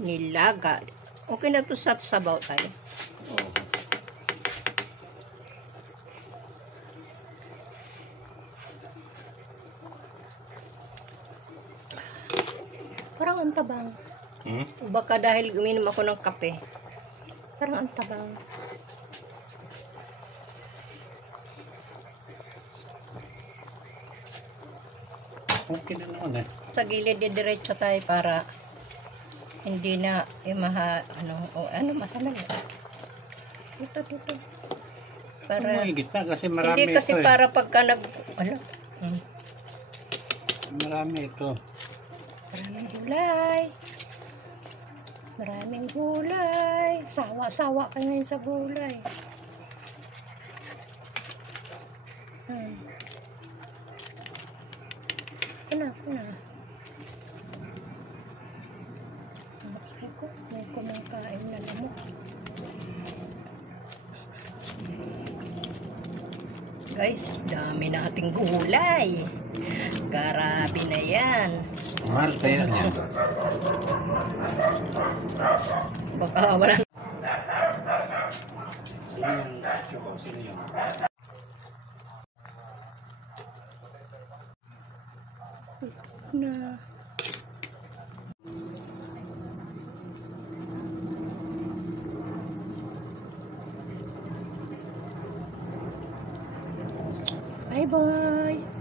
nilaga. Okay na to sa sabaw tayo. Oo. Parang ang tabang. O baka dahil uminom ako ng kape. Parang ang tabang. Okay na naman eh. Sa gilid, diretso tayo para hindi na masalag. Dito. Para, May gitna kasi marami hindi kasi ito para pagka Marami ito. Maraming gulay. Maraming gulay. Sawa-sawa ka ngayon sa gulay. Kuna. May kumakain na lamok. Guys, dami nating gulay. Grabe na yan. Mahal kaya yan. Baka wala. Sino yun? Na. Bye-bye.